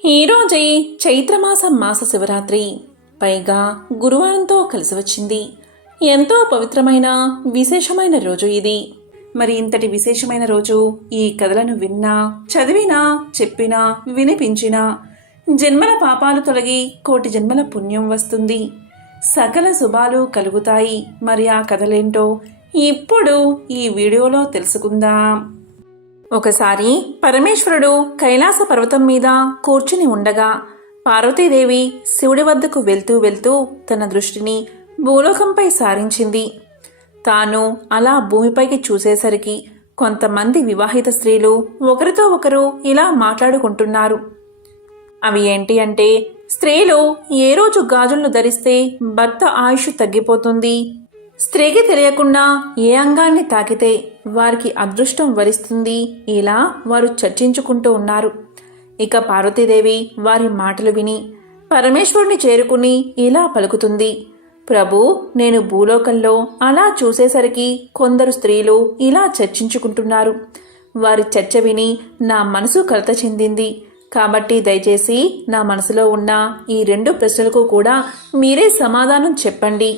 ఈరోజే చైత్రమాసం మాస శివరాత్రి, పైగా గురువారంతో కలిసి వచ్చింది. ఎంతో పవిత్రమైన విశేషమైన రోజు ఇది. మరి ఇంతటి విశేషమైన రోజు ఈ కథలను విన్నా, చదివినా, చెప్పినా, వినిపించినా జన్మల పాపాలు తొలగి కోటి జన్మల పుణ్యం వస్తుంది, సకల శుభాలు కలుగుతాయి. మరి ఆ కథలేంటో ఇప్పుడు ఈ వీడియోలో తెలుసుకుందాం. ఒకసారి పరమేశ్వరుడు కైలాస పర్వతం మీద కూర్చుని ఉండగా పార్వతీదేవి శివుడి వద్దకు వెళ్తూ వెళ్తూ తన దృష్టిని భూలోకంపై సారించింది. తాను అలా భూమిపైకి చూసేసరికి కొంతమంది వివాహిత స్త్రీలు ఒకరితో ఒకరు ఇలా మాట్లాడుకుంటున్నారు. అవి ఏంటి అంటే, స్త్రీలు ఏ రోజు గాజులను ధరిస్తే భర్త ఆయుష్ తగ్గిపోతుంది, స్త్రీకి తెలియకుండా ఏ అంగాన్ని తాకితే వారికి అదృష్టం వరిస్తుంది, ఇలా వారు చర్చించుకుంటూ ఉన్నారు. ఇక పార్వతీదేవి వారి మాటలు విని పరమేశ్వరుని చేరుకుని ఇలా పలుకుతుంది. ప్రభు, నేను భూలోకంలో అలా చూసేసరికి కొందరు స్త్రీలు ఇలా చర్చించుకుంటున్నారు. వారి చర్చ విని నా మనసు కలత చెందింది. కాబట్టి దయచేసి నా మనసులో ఉన్న ఈ 2 ప్రశ్నలకు కూడా మీరే సమాధానం చెప్పండి,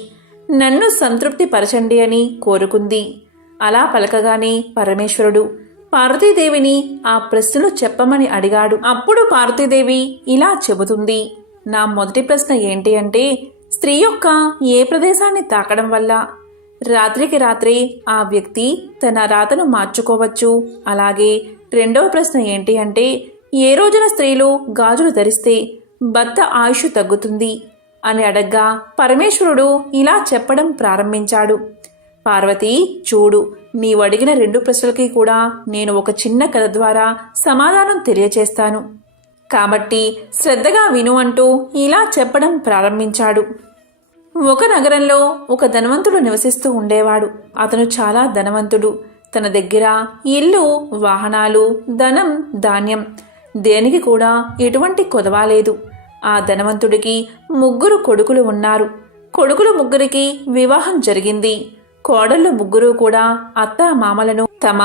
నన్ను సంతృప్తి పరచండి అని కోరుకుంది. అలా పలకగానే పరమేశ్వరుడు పార్వతీదేవిని ఆ ప్రశ్నలు చెప్పమని అడిగాడు. అప్పుడు పార్వతీదేవి ఇలా చెబుతుంది. నా మొదటి ప్రశ్న ఏంటి అంటే, స్త్రీ యొక్క ఏ ప్రదేశాన్ని తాకడం వల్ల రాత్రికి రాత్రే ఆ వ్యక్తి తన రాతను మార్చుకోవచ్చు. అలాగే రెండవ ప్రశ్న ఏంటి అంటే, ఏ రోజున స్త్రీలు గాజులు ధరిస్తే భర్త ఆయుష్ తగ్గుతుంది అని అడగ్గా పరమేశ్వరుడు ఇలా చెప్పడం ప్రారంభించాడు. పార్వతి, చూడు, నీవు అడిగిన 2 ప్రశ్నలకి కూడా నేను ఒక చిన్న కథ ద్వారా సమాధానం తెలియచేస్తాను. కాబట్టి శ్రద్ధగా విను అంటూ ఇలా చెప్పడం ప్రారంభించాడు. ఒక నగరంలో ఒక ధనవంతుడు నివసిస్తూ ఉండేవాడు. అతను చాలా ధనవంతుడు. తన దగ్గర ఇల్లు, వాహనాలు, ధనం, ధాన్యం దేనికి కూడా ఎటువంటి కొదవాలేదు. ఆ ధనవంతుడికి 3 కొడుకులు ఉన్నారు. కొడుకులు 3కి వివాహం జరిగింది. కోడళ్ళు 3 కూడా అత్త మామలను తమ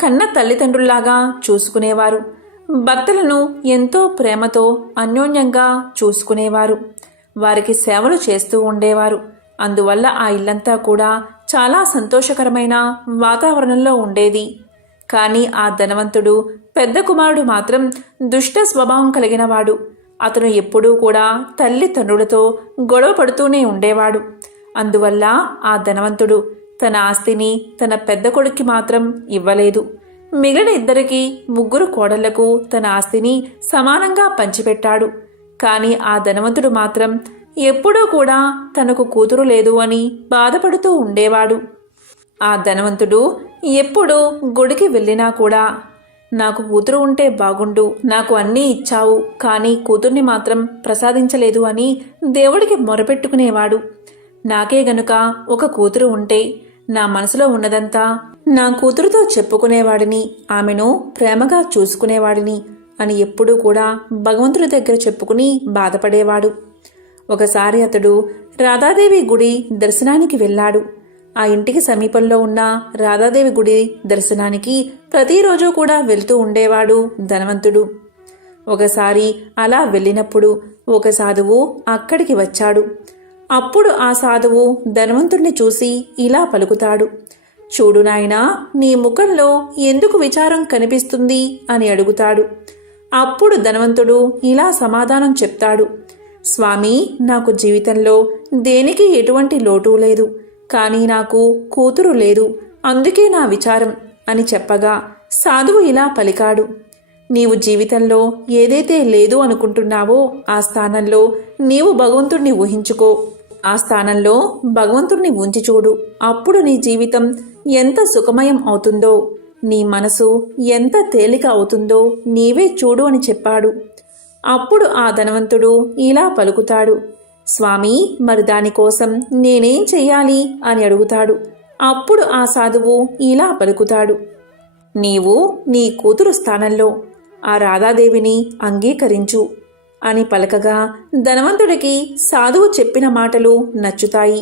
కన్న తల్లిదండ్రుల్లాగా చూసుకునేవారు. భర్తలను ఎంతో ప్రేమతో అన్యోన్యంగా చూసుకునేవారు. వారికి సేవలు చేస్తూ ఉండేవారు. అందువల్ల ఆ ఇల్లంతా కూడా చాలా సంతోషకరమైన వాతావరణంలో ఉండేది. కానీ ఆ ధనవంతుడు పెద్ద కుమారుడు మాత్రం దుష్ట స్వభావం కలిగినవాడు. అతను ఎప్పుడూ కూడా తల్లిదండ్రులతో గొడవ పడుతూనే ఉండేవాడు. అందువల్ల ఆ ధనవంతుడు తన ఆస్తిని తన పెద్ద కొడుక్కి మాత్రం ఇవ్వలేదు. మిగిలిన 2కి 3 కోడళ్లకు తన ఆస్తిని సమానంగా పంచిపెట్టాడు. కానీ ఆ ధనవంతుడు మాత్రం ఎప్పుడూ కూడా తనకు కూతురు లేదు అని బాధపడుతూ ఉండేవాడు. ఆ ధనవంతుడు ఎప్పుడు గుడికి వెళ్ళినా కూడా, నాకు కూతురు ఉంటే బాగుండు, నాకు అన్నీ ఇచ్చావు, కానీ కూతుర్ని మాత్రం ప్రసాదించలేదు అని దేవుడికి మొరపెట్టుకునేవాడు. నాకే గనుక ఒక కూతురు ఉంటే నా మనసులో ఉన్నదంతా నా కూతురుతో చెప్పుకునేవాడిని, ఆమెను ప్రేమగా చూసుకునేవాడిని అని ఎప్పుడూ కూడా భగవంతుడి దగ్గర చెప్పుకుని బాధపడేవాడు. ఒకసారి అతడు రాధాదేవి గుడి దర్శనానికి వెళ్ళాడు. ఆ ఇంటికి సమీపంలో ఉన్న రాధాదేవి గుడి దర్శనానికి ప్రతిరోజు కూడా వెళ్తూ ఉండేవాడు ధనవంతుడు. ఒకసారి అలా వెళ్ళినప్పుడు ఒక సాధువు అక్కడికి వచ్చాడు. అప్పుడు ఆ సాధువు ధనవంతుడిని చూసి ఇలా పలుకుతాడు. చూడు నాయనా, నీ ముఖంలో ఎందుకు విచారం కనిపిస్తుంది అని అడుగుతాడు. అప్పుడు ధనవంతుడు ఇలా సమాధానం చెప్తాడు. స్వామి, నాకు జీవితంలో దేనికి ఎటువంటి లోటు లేదు, కానీ నాకు కూతురు లేదు, అందుకే నా విచారం అని చెప్పగా సాధువు ఇలా పలికాడు. నీవు జీవితంలో ఏదైతే లేదు అనుకుంటున్నావో ఆ స్థానంలో నీవు భగవంతుణ్ణి ఊహించుకో. ఆ స్థానంలో భగవంతుణ్ణి ఉంచి చూడు. అప్పుడు నీ జీవితం ఎంత సుఖమయం అవుతుందో, నీ మనసు ఎంత తేలిక అవుతుందో నీవే చూడు అని చెప్పాడు. అప్పుడు ఆ ధనవంతుడు ఇలా పలుకుతాడు. స్వామి, మరి దానికోసం నేనేం చెయ్యాలి అని అడుగుతాడు. అప్పుడు ఆ సాధువు ఇలా పలుకుతాడు. నీవు నీ కూతురు స్థానంలో ఆ రాధాదేవిని అంగీకరించు అని పలకగా ధనవంతుడికి సాధువు చెప్పిన మాటలు నచ్చుతాయి.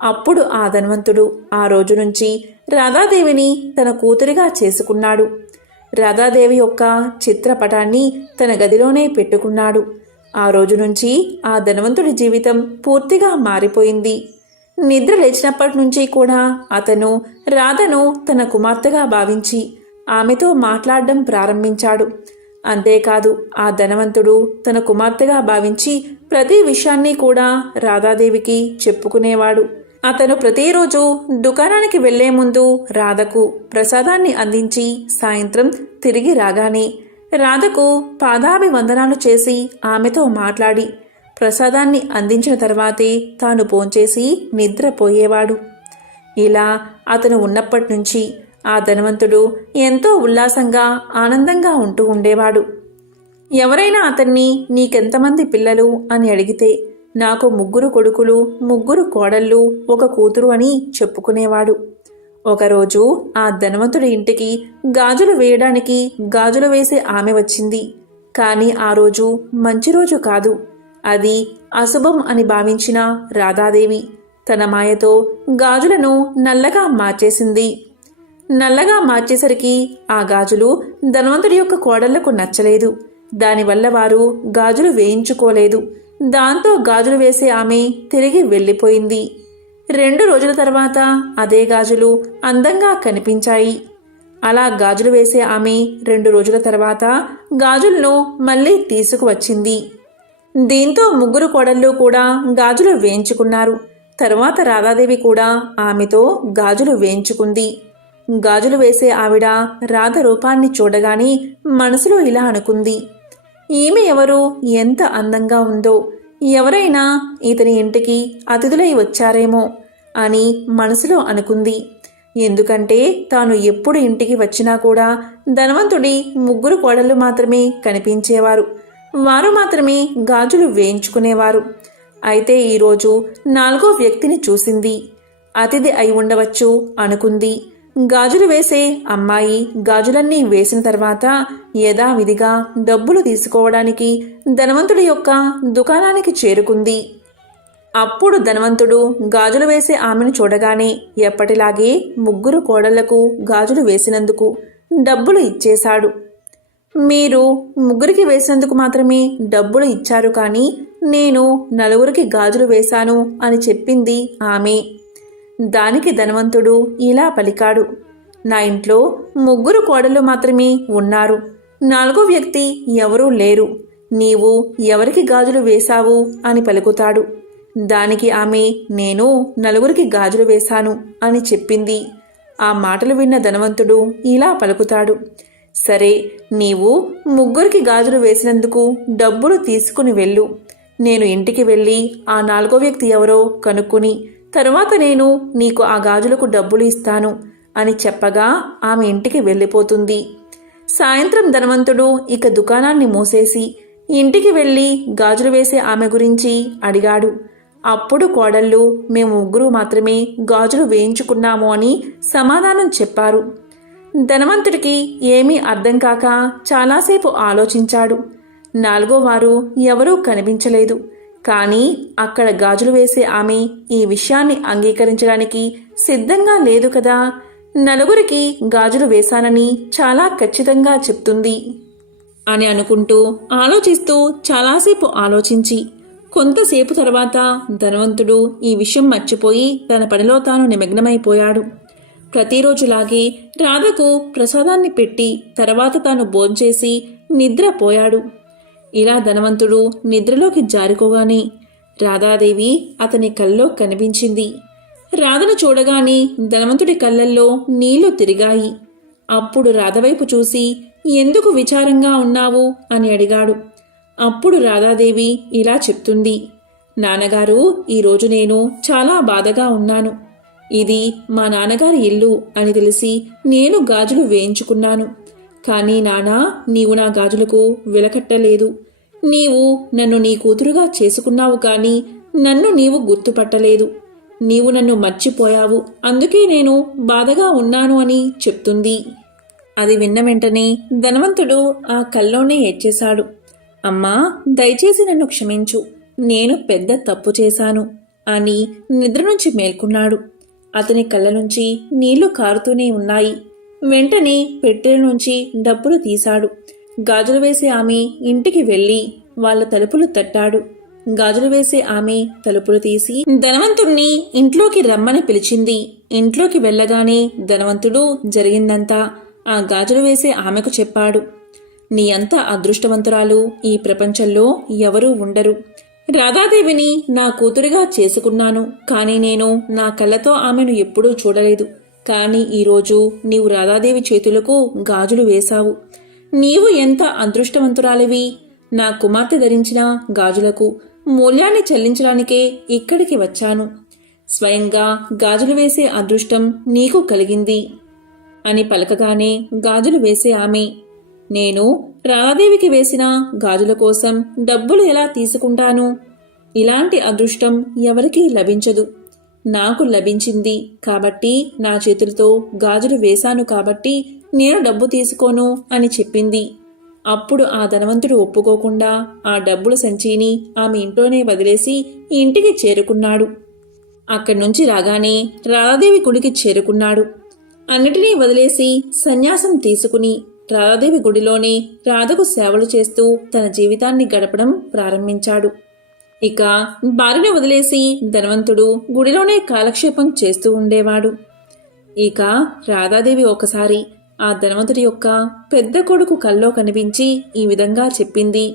అప్పుడు ఆ ధనవంతుడు ఆ రోజు నుంచి రాధాదేవిని తన కూతురిగా చేసుకున్నాడు. రాధాదేవి యొక్క చిత్రపటాన్ని తన గదిలోనే పెట్టుకున్నాడు. ఆ రోజు నుంచి ఆ ధనవంతుడి జీవితం పూర్తిగా మారిపోయింది. నిద్ర లేచినప్పటి నుంచి కూడా అతను రాధను తన కుమార్తెగా భావించి ఆమెతో మాట్లాడడం ప్రారంభించాడు. అంతేకాదు, ఆ ధనవంతుడు తన కుమార్తెగా భావించి ప్రతి విషయాన్ని కూడా రాధాదేవికి చెప్పుకునేవాడు. అతను ప్రతిరోజు దుకాణానికి వెళ్లే ముందు రాధకు ప్రసాదాన్ని అందించి సాయంత్రం తిరిగి రాగానే రాధకు పాదాభివందనాలు చేసి ఆమెతో మాట్లాడి ప్రసాదాన్ని అందించిన తర్వాతే తాను భోంచేసి నిద్రపోయేవాడు. ఇలా అతను ఉన్నప్పటి నుంచి ఆ ధనవంతుడు ఎంతో ఉల్లాసంగా ఆనందంగా ఉంటూ ఉండేవాడు. ఎవరైనా అతన్ని నీకెంతమంది పిల్లలు అని అడిగితే నాకు 3 కొడుకులు 3 కోడళ్ళు 1 కూతురు అని చెప్పుకునేవాడు. ఒకరోజు ఆ ధనవంతుడి ఇంటికి గాజులు వేయడానికి గాజులు వేసే ఆమె వచ్చింది. కానీ ఆ రోజు మంచి రోజు కాదు. అది అశుభం అని భావించిన రాధాదేవి తన మాయతో గాజులను నల్లగా మార్చేసింది. నల్లగా మార్చేసరికి ఆ గాజులు ధనవంతుడి యొక్క కోడళ్లకు నచ్చలేదు. దానివల్ల వారు గాజులు వేయించుకోలేదు. దాంతో గాజులు వేసే ఆమె తిరిగి వెళ్ళిపోయింది. 2 రోజుల తర్వాత అదే గాజులు అందంగా కనిపించాయి. అలా గాజులు వేసే ఆమె 2 రోజుల తర్వాత గాజులను మళ్ళీ తీసుకువచ్చింది. దీంతో 3 కోడళ్ళు కూడా గాజులు వేయించుకున్నారు. తరువాత రాధాదేవి కూడా ఆమెతో గాజులు వేయించుకుంది. గాజులు వేసే ఆవిడ రాధ రూపాన్ని చూడగానే మనసులో ఇలా అనుకుంది, ఈమె ఎవరు, ఎంత అందంగా ఉందో, ఎవరైనా ఇతని ఇంటికి అతిథులై వచ్చారేమో అని మనసులో అనుకుంది. ఎందుకంటే తాను ఎప్పుడు ఇంటికి వచ్చినా కూడా ధనవంతుడి 3 కోడళ్ళు మాత్రమే కనిపించేవారు. వారు మాత్రమే గాజులు వేయించుకునేవారు. అయితే ఈరోజు 4వ వ్యక్తిని చూసింది. అతిథి అయి ఉండవచ్చు అనుకుంది. గాజులు వేసే అమ్మాయి గాజులన్నీ వేసిన తర్వాత యథావిధిగా డబ్బులు తీసుకోవడానికి ధనవంతుడి యొక్క దుకాణానికి చేరుకుంది. అప్పుడు ధనవంతుడు గాజులు వేసే ఆమెను చూడగానే ఎప్పటిలాగే 3 కోడళ్లకు గాజులు వేసినందుకు డబ్బులు ఇచ్చేశాడు. మీరు 3కి వేసినందుకు మాత్రమే డబ్బులు ఇచ్చారు, కానీ నేను 4కి గాజులు వేశాను అని చెప్పింది ఆమె. దానికి ధనవంతుడు ఇలా పలికాడు, నా ఇంట్లో 3 కోడళ్ళు మాత్రమే ఉన్నారు. 4వ వ్యక్తి ఎవరూ లేరు. నీవు ఎవరికి గాజులు వేశావు అని పలుకుతాడు. దానికి ఆమె నేను 4కి గాజులు వేశాను అని చెప్పింది. ఆ మాటలు విన్న ధనవంతుడు ఇలా పలుకుతాడు, సరే, నీవు 3కి గాజులు వేసినందుకు డబ్బులు తీసుకుని వెళ్ళు. నేను ఇంటికి వెళ్ళి ఆ 4వ వ్యక్తి ఎవరో కనుక్కుని తరువాత నేను నీకు ఆ గాజులకు డబ్బులు ఇస్తాను అని చెప్పగా ఆమె ఇంటికి వెళ్ళిపోతుంది. సాయంత్రం ధనవంతుడు ఇక దుకాణాన్ని మూసేసి ఇంటికి వెళ్ళి గాజులు వేసే ఆమె గురించి అడిగాడు. అప్పుడు కోడళ్ళు మేము 3 మాత్రమే గాజులు వేయించుకున్నాము అని సమాధానం చెప్పారు. ధనవంతుడికి ఏమీ అర్థం కాక చాలాసేపు ఆలోచించాడు. 4వ వారు ఎవరూ కనిపించలేదు. కానీ అక్కడ గాజులు వేసే ఆమె ఈ విషయాన్ని అంగీకరించడానికి సిద్ధంగా లేదు కదా. 4కి గాజులు వేశానని చాలా ఖచ్చితంగా చెప్తుంది అని అనుకుంటూ ఆలోచిస్తూ చాలాసేపు ఆలోచించి కొంతసేపు తర్వాత ధనవంతుడు ఈ విషయం మర్చిపోయి తన పనిలో తాను నిమగ్నమైపోయాడు. ప్రతిరోజులాగే రాధకు ప్రసాదాన్ని పెట్టి తర్వాత తాను భోంచేసి నిద్రపోయాడు. ఇలా ధనవంతుడు నిద్రలోకి జారుకోగానే రాధాదేవి అతని కల్లో కనిపించింది. రాధను చూడగానే ధనవంతుడి కళ్ళల్లో నీళ్లు తిరిగాయి. అప్పుడు రాధవైపు చూసి ఎందుకు విచారంగా ఉన్నావు అని అడిగాడు. అప్పుడు రాధాదేవి ఇలా చెప్తుంది, నాన్నగారు, ఈరోజు నేను చాలా బాధగా ఉన్నాను. ఇది మా నాన్నగారి ఇల్లు అని తెలిసి నేను గాజులు వేయించుకున్నాను. కానీ నానా, నీవు నా గాజులకు వెలకట్టలేదు. నీవు నన్ను నీ కూతురుగా చేసుకున్నావు, కానీ నన్ను నీవు గుర్తుపట్టలేదు. నీవు నన్ను మర్చిపోయావు, అందుకే నేను బాధగా ఉన్నాను అని చెప్తుంది. అది విన్న వెంటనే ధనవంతుడు ఆ కల్లోనే ఏడ్చేశాడు. అమ్మా, దయచేసి నన్ను క్షమించు, నేను పెద్ద తప్పు చేశాను అని నిద్ర నుంచి మేల్కొన్నాడు. అతని కళ్ళ నుంచి నీళ్లు కారుతూనే ఉన్నాయి. వెంటనే పెట్టెల నుంచి డబ్బులు తీశాడు. గాజులు వేసే ఆమె ఇంటికి వెళ్ళి వాళ్ళ తలుపులు తట్టాడు. గాజులు వేసే ఆమె తలుపులు తీసి ధనవంతుణ్ణి ఇంట్లోకి రమ్మని పిలిచింది. ఇంట్లోకి వెళ్ళగానే ధనవంతుడు జరిగిందంతా ఆ గాజులు వేసే ఆమెకు చెప్పాడు. నీ అంత అదృష్టవంతురాలు ఈ ప్రపంచంలో ఎవరూ ఉండరు. రాధాదేవిని నా కూతురిగా చేసుకున్నాను, కానీ నేను నా కళ్ళతో ఆమెను ఎప్పుడూ చూడలేదు. కానీ ఈరోజు నీవు రాధాదేవి చేతులకు గాజులు వేశావు. నీవు ఎంత అదృష్టవంతురాలివి. నా కుమార్తె ధరించిన గాజులకు మూల్యాన్ని చెల్లించడానికే ఇక్కడికి వచ్చాను. స్వయంగా గాజులు వేసే అదృష్టం నీకు కలిగింది అని పలకగానే గాజులు వేసే ఆమె, నేను రాధాదేవికి వేసిన గాజుల కోసం డబ్బులు ఎలా తీసుకుంటాను? ఇలాంటి అదృష్టం ఎవరికీ లభించదు. నాకు లభించింది కాబట్టి నా చేతులతో గాజులు వేశాను కాబట్టి నేను డబ్బు తీసుకోను అని చెప్పింది. అప్పుడు ఆ ధనవంతుడు ఒప్పుకోకుండా ఆ డబ్బుల సంచిని ఆమె ఇంట్లోనే వదిలేసి ఇంటికి చేరుకున్నాడు. అక్కడి నుంచి రాగానే రాధాదేవి గుడికి చేరుకున్నాడు. అన్నిటినీ వదిలేసి సన్యాసం తీసుకుని రాధాదేవి గుడిలోనే రాధకు సేవలు చేస్తూ తన జీవితాన్ని గడపడం ప్రారంభించాడు. ఇక భార్యను వదిలేసి ధనవంతుడు గుడిలోనే కాలక్షేపం చేస్తూ ఉండేవాడు. ఇక రాధాదేవి ఒకసారి ఆ ధనవంతుడి యొక్క పెద్ద కొడుకు కల్లో కనిపించి ఈ విధంగా చెప్పింది,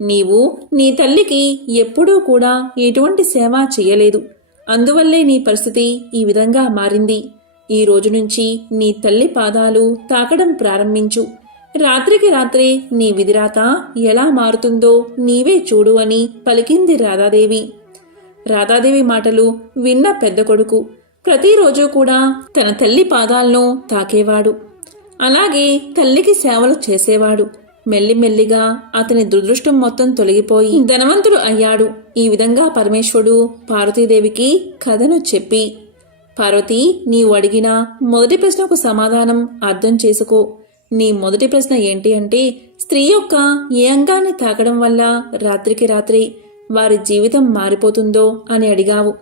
నీవు నీ తల్లికి ఎప్పుడూ కూడా ఎటువంటి సేవ చెయ్యలేదు. అందువల్లే నీ పరిస్థితి ఈ విధంగా మారింది. ఈ రోజు నుంచి నీ తల్లి పాదాలు తాకడం ప్రారంభించు. రాత్రికి రాత్రే నీ విధిరాత ఎలా మారుతుందో నీవే చూడు అని పలికింది రాధాదేవి. రాధాదేవి మాటలు విన్న పెద్ద కొడుకు ప్రతిరోజు కూడా తన తల్లి పాదాలను తాకేవాడు. అలాగే తల్లికి సేవలు చేసేవాడు. మెల్లిమెల్లిగా అతని దురదృష్టం మొత్తం తొలగిపోయి ధనవంతుడు అయ్యాడు. ఈ విధంగా పరమేశ్వరుడు పార్వతీదేవికి కథను చెప్పి, పార్వతి, నీవు అడిగిన మొదటి ప్రశ్నకు సమాధానం అర్థం చేసుకో. నీ మొదటి ప్రశ్న ఏంటి అంటే, స్త్రీ యొక్క ఏ అంగాన్ని తాకడం వల్ల రాత్రికి రాత్రి వారి జీవితం మారిపోతుందో అని అడిగావు.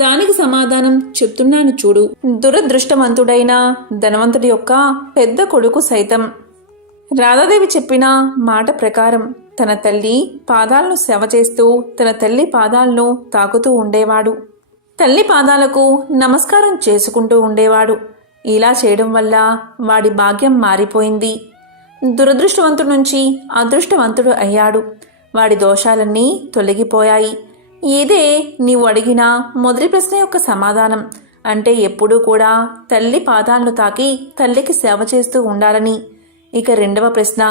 దానికి సమాధానం చెప్తున్నాను చూడు. దురదృష్టవంతుడైన ధనవంతుడి యొక్క పెద్ద కొడుకు సైతం రాధాదేవి చెప్పిన మాట ప్రకారం తన తల్లి పాదాలను సేవ చేస్తూ తన తల్లి పాదాలను తాకుతూ ఉండేవాడు. తల్లి పాదాలకు నమస్కారం చేసుకుంటూ ఉండేవాడు. ఇలా చేయడం వల్ల వాడి భాగ్యం మారిపోయింది. దురదృష్టవంతుడి నుంచి అదృష్టవంతుడు అయ్యాడు. వాడి దోషాలన్నీ తొలగిపోయాయి. ఇదే నీవు అడిగిన మొదటి ప్రశ్న యొక్క సమాధానం. అంటే ఎప్పుడూ కూడా తల్లి పాదాలను తాకి తల్లికి సేవ చేస్తూ ఉండాలని. ఇక రెండవ ప్రశ్న,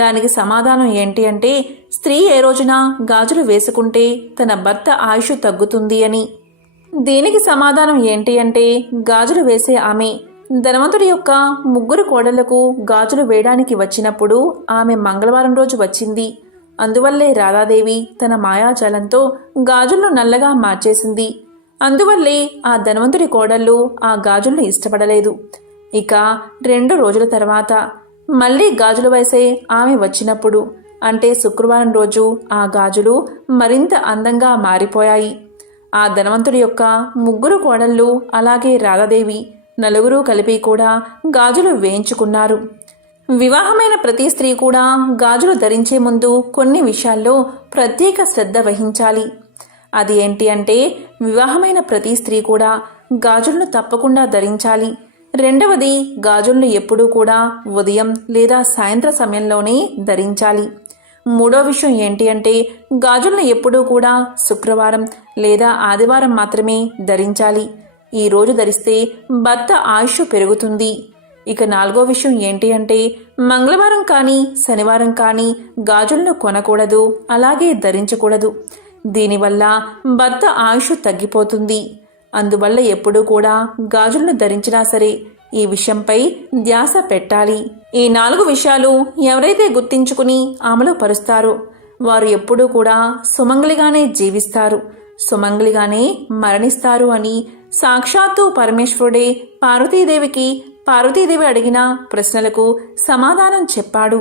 దానికి సమాధానం ఏంటి అంటే, స్త్రీ ఏ రోజున గాజులు వేసుకుంటే తన భర్త ఆయుష్ తగ్గుతుంది అని. దీనికి సమాధానం ఏంటి అంటే, గాజులు వేసే ఆమె ధనవంతుడి యొక్క ముగ్గురు కోడళ్లకు గాజులు వేయడానికి వచ్చినప్పుడు ఆమె మంగళవారం రోజు వచ్చింది. అందువల్లే రాధాదేవి తన మాయాజాలంతో గాజులను నల్లగా మార్చేసింది. అందువల్లే ఆ ధనవంతుడి కోడళ్ళు ఆ గాజులను ఇష్టపడలేదు. ఇక 2 రోజుల తర్వాత మళ్ళీ గాజులు వేసే ఆమె వచ్చినప్పుడు, అంటే శుక్రవారం రోజు ఆ గాజులు మరింత అందంగా మారిపోయాయి. ఆ ధనవంతుడి యొక్క ముగ్గురు కోడళ్ళు అలాగే రాధాదేవి నలుగురు కలిపి కూడా గాజులు వేయించుకున్నారు. వివాహమైన ప్రతి స్త్రీ కూడా గాజులు ధరించే ముందు కొన్ని విషయాల్లో ప్రత్యేక శ్రద్ధ వహించాలి. అది ఏంటి అంటే, వివాహమైన ప్రతి స్త్రీ కూడా గాజులను తప్పకుండా ధరించాలి. రెండవది, గాజులను ఎప్పుడూ కూడా ఉదయం లేదా సాయంత్ర సమయంలోనే ధరించాలి. మూడో విషయం ఏంటి అంటే, గాజులను ఎప్పుడూ కూడా శుక్రవారం లేదా ఆదివారం మాత్రమే ధరించాలి. ఈ రోజు ధరిస్తే భర్త ఆయుష్ పెరుగుతుంది. ఇక 4వ విషయం ఏంటి అంటే, మంగళవారం కానీ శనివారం కానీ గాజులను కొనకూడదు, అలాగే ధరించకూడదు. దీనివల్ల భర్త ఆయుష్ తగ్గిపోతుంది. అందువల్ల ఎప్పుడూ కూడా గాజులను ధరించినా సరే ఈ విషయంపై ధ్యాస పెట్టాలి. ఈ 4 విషయాలు ఎవరైతే గుర్తించుకుని అమలు పరుస్తారో వారు ఎప్పుడూ కూడా సుమంగళిగానే జీవిస్తారు, సుమంగళిగానే మరణిస్తారు అని సాక్షాత్తు పరమేశ్వరుడే పార్వతీదేవి అడిగిన ప్రశ్నలకు సమాధానం చెప్పాడు.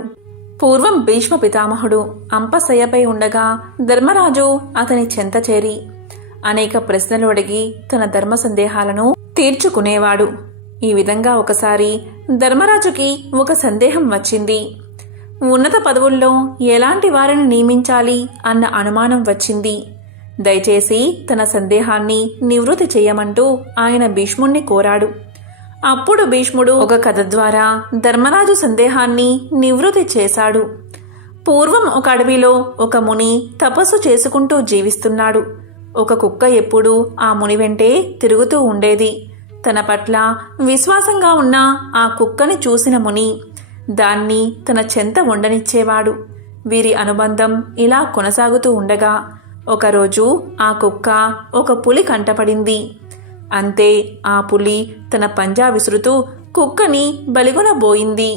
పూర్వం భీష్మ పితామహుడు అంపశయ్యపై ఉండగా ధర్మరాజు అతని చెంత చేరి అనేక ప్రశ్నలు అడిగి తన ధర్మ సందేహాలను తీర్చుకునేవాడు. ఈ విధంగా ఒకసారి ధర్మరాజుకి ఒక సందేహం వచ్చింది. ఉన్నత పదవుల్లో ఎలాంటి వారిని నియమించాలి అన్న అనుమానం వచ్చింది. దయచేసి తన సందేహాన్ని నివృత్తి చేయమంటూ ఆయన భీష్ముణ్ణి కోరాడు. అప్పుడు భీష్ముడు ఒక కథ ద్వారా ధర్మరాజు సందేహాన్ని నివృత్తి చేశాడు. పూర్వం ఒక అడవిలో ఒక ముని తపస్సు చేసుకుంటూ జీవిస్తున్నాడు. ఒక కుక్క ఎప్పుడూ ఆ ముని వెంటే తిరుగుతూ ఉండేది. తన పట్ల విశ్వాసంగా ఉన్న ఆ కుక్కని చూసిన ముని దాన్ని తన చెంత ఉండనిచ్చేవాడు. వీరి అనుబంధం ఇలా కొనసాగుతూ ఉండగా ఒకరోజు ఆ కుక్క ఒక పులి కంటపడింది. అంతే, ఆ పులి తన పంజా విసురుతూ కుక్కని బలిగొనబోయింది.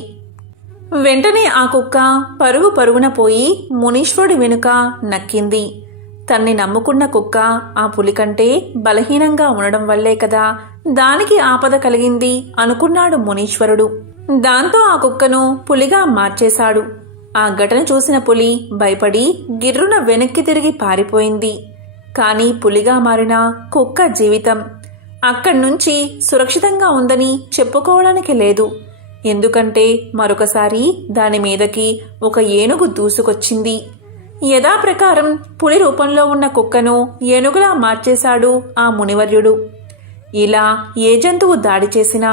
వెంటనే ఆ కుక్క పరుగు పరుగున పోయి మునీశ్వరుడి వెనుక నక్కింది. తన్ని నమ్ముకున్న కుక్క ఆ పులి కంటే బలహీనంగా ఉండడం వల్లే కదా దానికి ఆపద కలిగింది అనుకున్నాడు మునీశ్వరుడు. దాంతో ఆ కుక్కను పులిగా మార్చేశాడు. ఆ ఘటన చూసిన పులి భయపడి గిర్రున వెనక్కి తిరిగి పారిపోయింది. కానీ పులిగా మారిన కుక్క జీవితం అక్కడ్నుంచి సురక్షితంగా ఉందని చెప్పుకోవడానికి లేదు. ఎందుకంటే మరొకసారి దాని మీదకి ఒక ఏనుగు దూసుకొచ్చింది. యథాప్రకారం పులి రూపంలో ఉన్న కుక్కను ఏనుగులా మార్చేశాడు ఆ మునివర్యుడు. ఇలా ఏ జంతువు దాడి చేసినా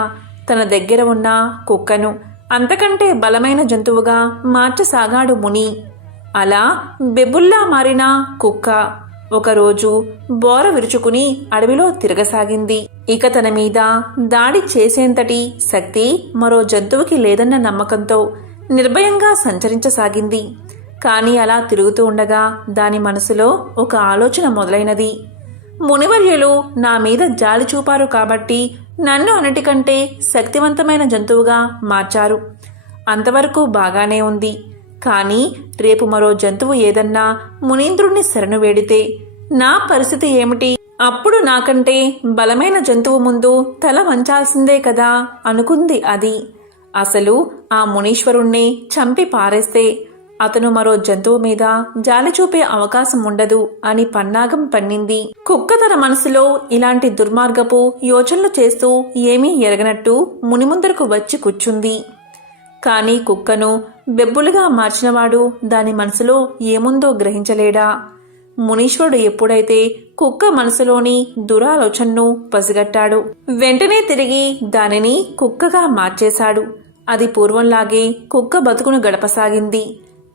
తన దగ్గర ఉన్న కుక్కను అంతకంటే బలమైన జంతువుగా మార్చసాగాడు ముని. అలా బెబ్బుల్లా మారిన కుక్క ఒకరోజు బోర విరుచుకుని అడవిలో తిరగసాగింది. ఇక తన మీద దాడి చేసేంతటి శక్తి మరో జంతువుకి లేదన్న నమ్మకంతో నిర్భయంగా సంచరించసాగింది. కానీ అలా తిరుగుతూ ఉండగా దాని మనసులో ఒక ఆలోచన మొదలైనది. మునివర్యులు నా మీద జాలి చూపారు కాబట్టి నన్ను అన్నిటికంటే శక్తివంతమైన జంతువుగా మార్చారు. అంతవరకు బాగానే ఉంది. కానీ రేపు మరో జంతువు ఏదన్నా మునీంద్రుణ్ణి శరణు వేడితే నా పరిస్థితి ఏమిటి? అప్పుడు నాకంటే బలమైన జంతువు ముందు తల వంచాల్సిందే కదా అనుకుంది అది. అసలు ఆ మునీశ్వరుణ్ణి చంపి పారేస్తే అతను మరో జంతువు మీద జాలి చూపే అవకాశం ఉండదు అని పన్నాగం పన్నింది. కుక్క తన మనసులో ఇలాంటి దుర్మార్గపు యోచనలు చేస్తూ ఏమీ ఎరగనట్టు ముని ముందరకు వచ్చి కూర్చుంది. కానీ కుక్కను బెబ్బులుగా మార్చినవాడు దాని మనసులో ఏముందో గ్రహించలేడా? మునీశ్వరుడు ఎప్పుడైతే కుక్క మనసులోని దురాలోచనను పసిగట్టాడు, వెంటనే తిరిగి దానిని కుక్కగా మార్చేశాడు. అది పూర్వంలాగే కుక్క బతుకును గడపసాగింది.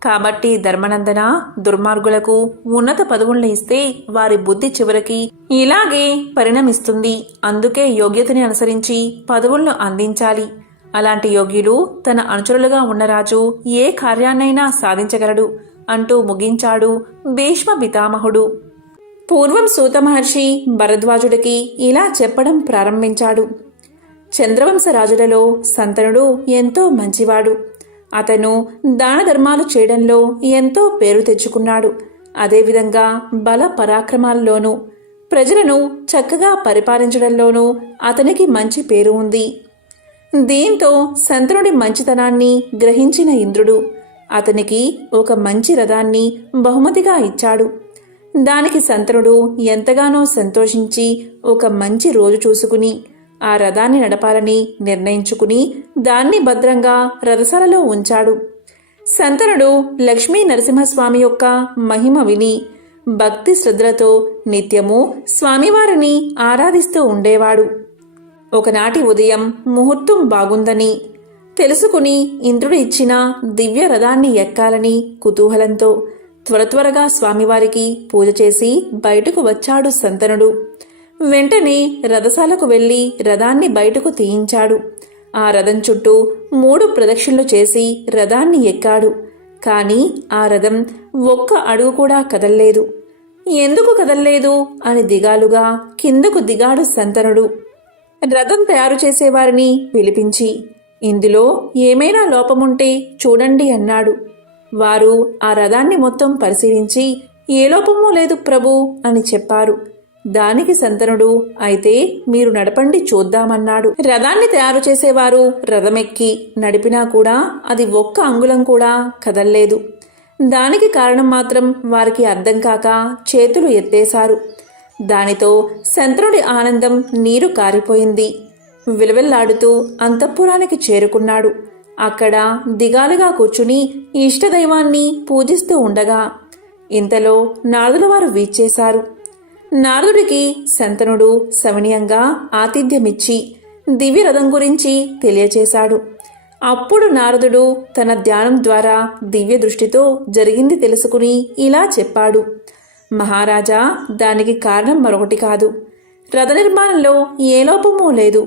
కాబట్టి ధర్మనందన, దుర్మార్గులకు ఉన్నత పదవులను ఇస్తే వారి బుద్ధి చివరికి ఇలాగే పరిణమిస్తుంది. అందుకే యోగ్యతని అనుసరించి పదవులను అందించాలి. అలాంటి యోగ్యులు తన అనుచరులుగా ఉన్న రాజు ఏ కార్యాన్నైనా సాధించగలడు అంటూ ముగించాడు భీష్మ పితామహుడు. పూర్వం సూత మహర్షి భరద్వాజుడికి ఇలా చెప్పడం ప్రారంభించాడు. చంద్రవంశ రాజులలో సంతనుడు ఎంతో మంచివాడు. అతను దాన ధర్మాలు చేయడంలో ఎంతో పేరు తెచ్చుకున్నాడు. అదేవిధంగా బల పరాక్రమాల్లోనూ ప్రజలను చక్కగా పరిపాలించడంలోనూ అతనికి మంచి పేరు ఉంది. దీంతో సంతనుడి మంచితనాన్ని గ్రహించిన ఇంద్రుడు అతనికి ఒక మంచి రథాన్ని బహుమతిగా ఇచ్చాడు. దానికి సంతనుడు ఎంతగానో సంతోషించి ఒక మంచి రోజు చూసుకుని ఆ రథాన్ని నడపాలని నిర్ణయించుకుని దాన్ని భద్రంగా రథశాలలో ఉంచాడు. సంతనుడు లక్ష్మీ నరసింహస్వామి యొక్క మహిమ విని భక్తి శ్రద్ధలతో నిత్యము స్వామివారిని ఆరాధిస్తూ ఉండేవాడు. ఒకనాటి ఉదయం ముహూర్తం బాగుందని తెలుసుకుని ఇంద్రుడు ఇచ్చిన దివ్య రథాన్ని ఎక్కాలని కుతూహలంతో త్వరగా స్వామివారికి పూజ చేసి బయటకు వచ్చాడు సంతనుడు. వెంటనే రథశాలకు వెళ్లి రథాన్ని బయటకు తీయించాడు. ఆ రథం చుట్టూ 3 ప్రదక్షిణలు చేసి రథాన్ని ఎక్కాడు. కాని ఆ రథం ఒక్క అడుగు కూడా కదల్లేదు. ఎందుకు కదల్లేదు అని దిగాలుగా కిందకు దిగాడు సంతనుడు. రథం తయారు చేసేవారిని పిలిపించి ఇందులో ఏమైనా లోపముంటే చూడండి అన్నాడు. వారు ఆ రథాన్ని మొత్తం పరిశీలించి ఏ లోపమూ లేదు ప్రభు అని చెప్పారు. దానికి సంతనుడు అయితే మీరు నడపండి చూద్దామన్నాడు. రథాన్ని తయారు చేసేవారు రథమెక్కి నడిపినా కూడా అది ఒక్క అంగుళం కూడా కదల్లేదు. దానికి కారణం మాత్రం వారికి అర్థం కాక చేతులు ఎత్తేశారు. దానితో సంతనుడి ఆనందం నీరు కారిపోయింది. విలవిల్లాడుతూ అంతఃపురానికి చేరుకున్నాడు. అక్కడ దిగాలుగా కూర్చుని ఇష్టదైవాన్ని పూజిస్తూ ఉండగా ఇంతలో నారదుల వారు వీచేశారు. నారదుడికి శంతనుడు సవినయంగా ఆతిథ్యమిచ్చి దివ్యరథం గురించి తెలియచేశాడు. అప్పుడు నారదుడు తన ధ్యానం ద్వారా దివ్య దృష్టితో జరిగింది తెలుసుకుని ఇలా చెప్పాడు. మహారాజా, దానికి కారణం మరొకటి కాదు. రథ నిర్మాణంలో ఏ లోపమూ లేదు.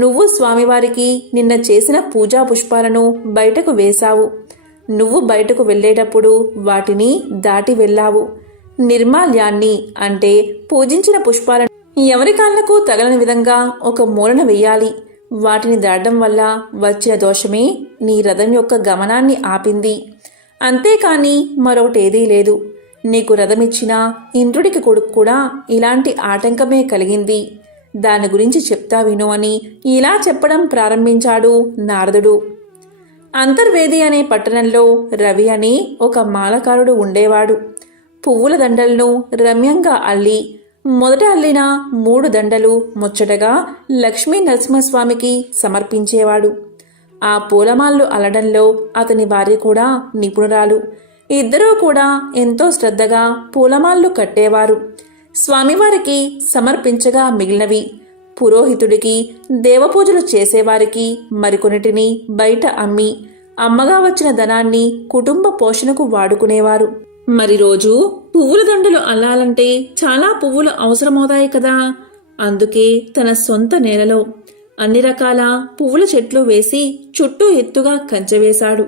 నువ్వు స్వామివారికి నిన్న చేసిన పూజా పుష్పాలను బయటకు వేశావు. నువ్వు బయటకు వెళ్ళేటప్పుడు వాటిని దాటి వెళ్ళావు. నిర్మాల్యాన్ని అంటే పూజించిన పుష్పాలను ఎవరి కాళ్లకు తగలని విధంగా ఒక మూలన వెయ్యాలి. వాటిని దాటడం వల్ల వచ్చిన దోషమే నీ రథం యొక్క గమనాన్ని ఆపింది. అంతేకాని మరొకటేదీ లేదు. నీకు రథమిచ్చిన ఇంద్రుడికి కొడుకు కూడా ఇలాంటి ఆటంకమే కలిగింది. దాని గురించి చెప్తా విను అని ఇలా చెప్పడం ప్రారంభించాడు నారదుడు. అంతర్వేది అనే పట్టణంలో రవి అని ఒక మాలకారుడు ఉండేవాడు. పువ్వుల దండలను రమ్యంగా అల్లి మొదట అల్లిన 3 దండలు ముచ్చటగా లక్ష్మీ నరసింహస్వామికి సమర్పించేవాడు. ఆ పూలమాలలు అల్లడంలో అతని భార్య కూడా నిపుణురాలు. ఇద్దరూ కూడా ఎంతో శ్రద్ధగా పూలమాలలు కట్టేవారు. స్వామివారికి సమర్పించగా మిగిలినవి పురోహితుడికి, దేవపూజలు చేసేవారికి మరికొన్నిటిని బయట అమ్మి అమ్మగా వచ్చిన ధనాన్ని కుటుంబ పోషణకు వాడుకునేవారు. మరి రోజు పువ్వుల దండలు అల్లాలంటే చాలా పువ్వులు అవసరమవుతాయి కదా. అందుకే తన సొంత నేలలో అన్ని రకాల పువ్వుల చెట్లు వేసి చుట్టూ ఎత్తుగా కంచె వేశాడు.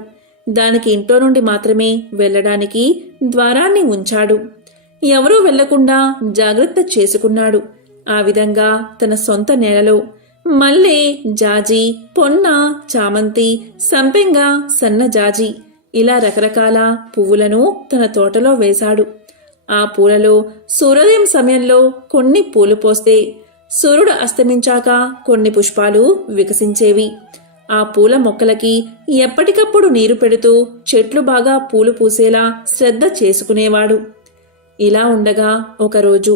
దానికి ఇంట్లో నుండి మాత్రమే వెళ్లడానికి ద్వారాన్ని ఉంచాడు. ఎవరూ వెళ్లకుండా జాగ్రత్త చేసుకున్నాడు. ఆ విధంగా తన సొంత నేలలో మల్లె, జాజి, పొన్న, చామంతి, సంపెంగ, సన్నజాజి ఇలా రకరకాల పువ్వులను తన తోటలో వేశాడు. ఆ పూలలో సూర్యోదయం సమయంలో కొన్ని పూలు పోస్తే సూర్యుడు అస్తమించాక కొన్ని పుష్పాలు వికసించేవి. ఆ పూల మొక్కలకి ఎప్పటికప్పుడు నీరు పెడుతూ చెట్లు బాగా పూలు పూసేలా శ్రద్ధ చేసుకునేవాడు. ఇలా ఉండగా ఒకరోజు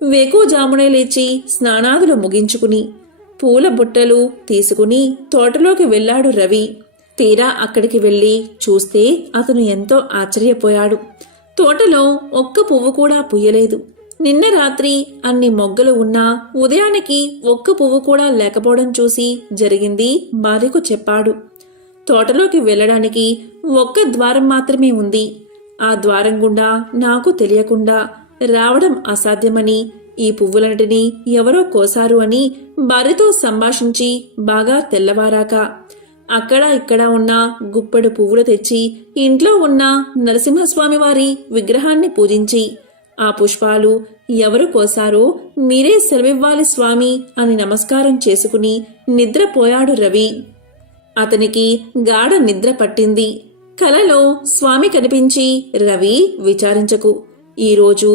వేకువజామునే లేచి స్నానాదులు ముగించుకుని పూల బుట్టలు తీసుకుని తోటలోకి వెళ్ళాడు రవి. తీరా అక్కడికి వెళ్ళి చూస్తే అతను ఎంతో ఆశ్చర్యపోయాడు. తోటలో ఒక్క పువ్వు కూడా పూయలేదు. నిన్న రాత్రి అన్ని మొగ్గలు ఉన్నా ఉదయానికి ఒక్క పువ్వు కూడా లేకపోవడం చూసి జరిగింది భార్యకు చెప్పాడు. తోటలోకి వెళ్ళడానికి ఒక్క ద్వారం మాత్రమే ఉంది. ఆ ద్వారం గుండా నాకు తెలియకుండా రావడం అసాధ్యమని, ఈ పువ్వులన్నిటినీ ఎవరో కోసారు అని భార్యతో సంభాషించి బాగా తెల్లవారాక అక్కడ ఇక్కడ ఉన్న గుప్పెడు పువ్వులు తెచ్చి ఇంట్లో ఉన్న నరసింహస్వామి వారి విగ్రహాన్ని పూజించి ఆ పుష్పాలు ఎవరు కోసారో మీరే సెలవివ్వాలి స్వామి అని నమస్కారం చేసుకుని నిద్రపోయాడు రవి. అతనికి గాఢ నిద్ర పట్టింది. కలలో స్వామి కనిపించి, రవి, విచారించకు. ఈరోజు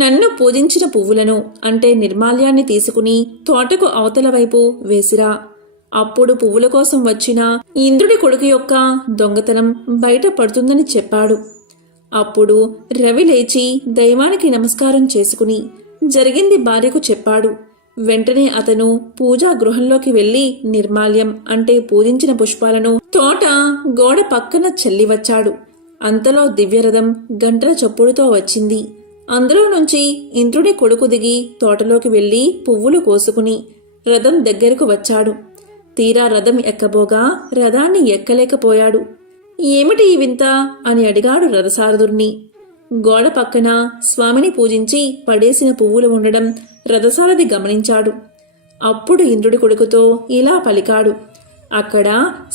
నన్ను పూజించిన పువ్వులను అంటే నిర్మాల్యాన్ని తీసుకుని తోటకు అవతల వైపు వేసిరా. అప్పుడు పువ్వుల కోసం వచ్చిన ఇంద్రుడి కొడుకు యొక్క దొంగతనం బయట పడుతుందని చెప్పాడు. అప్పుడు రవి లేచి దైవానికి నమస్కారం చేసుకుని జరిగింది భార్యకు చెప్పాడు. వెంటనే అతను పూజా గృహంలోకి వెళ్లి నిర్మాల్యం అంటే పూజించిన పుష్పాలను తోట గోడ పక్కన చల్లివచ్చాడు. అంతలో దివ్యరథం గంటల చప్పుడుతో వచ్చింది. అందులో నుంచి ఇంద్రుడి కొడుకు దిగి తోటలోకి వెళ్లి పువ్వులు కోసుకుని రథం దగ్గరకు వచ్చాడు. తీరా రథం ఎక్కబోగా రథాన్ని ఎక్కలేకపోయాడు. ఏమిటి ఈ వింత అని అడిగాడు రథసారథుణ్ణి. గోడ పక్కన స్వామిని పూజించి పడేసిన పువ్వులు ఉండడం రథసారథి గమనించాడు. అప్పుడు ఇంద్రుడి కొడుకుతో ఇలా పలికాడు. అక్కడ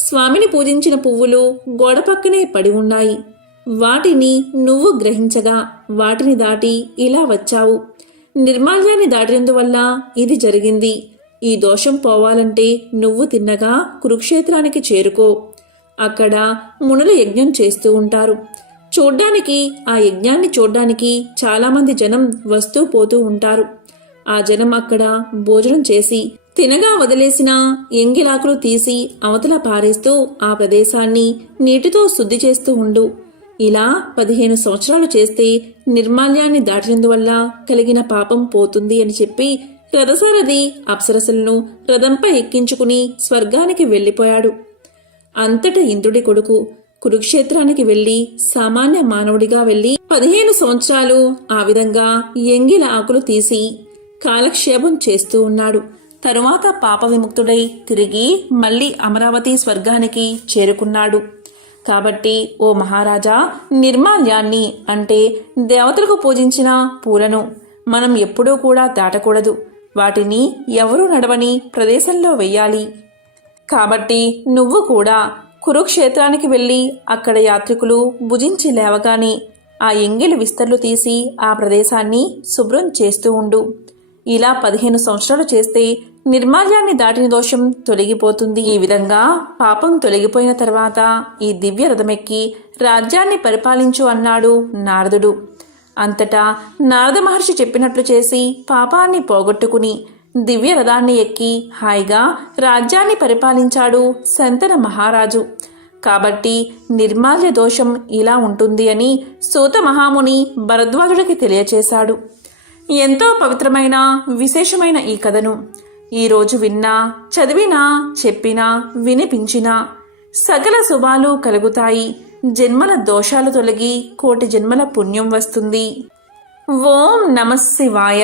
స్వామిని పూజించిన పువ్వులు గోడ పక్కనే పడి ఉన్నాయి. వాటిని నువ్వు గ్రహించగా వాటిని దాటి ఇలా వచ్చావు. నిర్మాల్యాన్ని దాటినందువల్ల ఇది జరిగింది. ఈ దోషం పోవాలంటే నువ్వు తిన్నగా కురుక్షేత్రానికి చేరుకో. అక్కడ మునులు యజ్ఞం చేస్తూ ఉంటారు. చూడ్డానికి ఆ యజ్ఞాన్ని చూడ్డానికి చాలామంది జనం వస్తూ పోతూ ఉంటారు. ఆ జనం అక్కడ భోజనం చేసి తినగా వదిలేసిన ఎంగిలాకులు తీసి అవతల పారేస్తూ ఆ ప్రదేశాన్ని నీటితో శుద్ధి చేస్తూ ఉండు. ఇలా 15 సంవత్సరాలు చేస్తే నిర్మాల్యాన్ని దాటినందువల్ల కలిగిన పాపం పోతుంది అని చెప్పి రథసారథి అప్సరసలను రథంపై ఎక్కించుకుని స్వర్గానికి వెళ్ళిపోయాడు. అంతటా ఇంద్రుడి కొడుకు కురుక్షేత్రానికి వెళ్ళి సామాన్య మానవుడిగా వెళ్ళి 15 సంవత్సరాలు ఆ విధంగా ఎంగిల ఆకులు తీసి కాలక్షేపం చేస్తూ ఉన్నాడు. తరువాత పాప విముక్తుడై తిరిగి మళ్ళీ అమరావతి స్వర్గానికి చేరుకున్నాడు. కాబట్టి ఓ మహారాజా, నిర్మాల్యాన్ని అంటే దేవతలకు పూజించిన పూలను మనం ఎప్పుడూ కూడా దాటకూడదు. వాటిని ఎవరూ నడవని ప్రదేశంలో వెయ్యాలి. కాబట్టి నువ్వు కూడా కురుక్షేత్రానికి వెళ్ళి అక్కడ యాత్రికులు భుజించి లేవగానే ఆ ఎంగిలి విస్తర్లు తీసి ఆ ప్రదేశాన్ని శుభ్రం చేస్తూ ఉండు. ఇలా 15 సంవత్సరాలు చేస్తే నిర్మాల్యాన్ని దాటిన దోషం తొలగిపోతుంది. ఈ విధంగా పాపం తొలగిపోయిన తర్వాత ఈ దివ్య రథమెక్కి రాజ్యాన్ని పరిపాలించు అన్నాడు నారదుడు. అంతటా నారద మహర్షి చెప్పినట్లు చేసి పాపాన్ని పోగొట్టుకుని దివ్య రథాన్ని ఎక్కి హాయిగా రాజ్యాన్ని పరిపాలించాడు శంతన మహారాజు. కాబట్టి నిర్మాల్య దోషం ఇలా ఉంటుంది అని సూత మహాముని భరద్వాజుడికి తెలియచేశాడు. ఎంతో పవిత్రమైన విశేషమైన ఈ కథను ఈరోజు విన్నా, చదివినా, చెప్పినా, వినిపించినా సకల శుభాలు కలుగుతాయి. జన్మల దోషాలు తొలగి కోటి జన్మల పుణ్యం వస్తుంది. ఓం నమః శివాయ.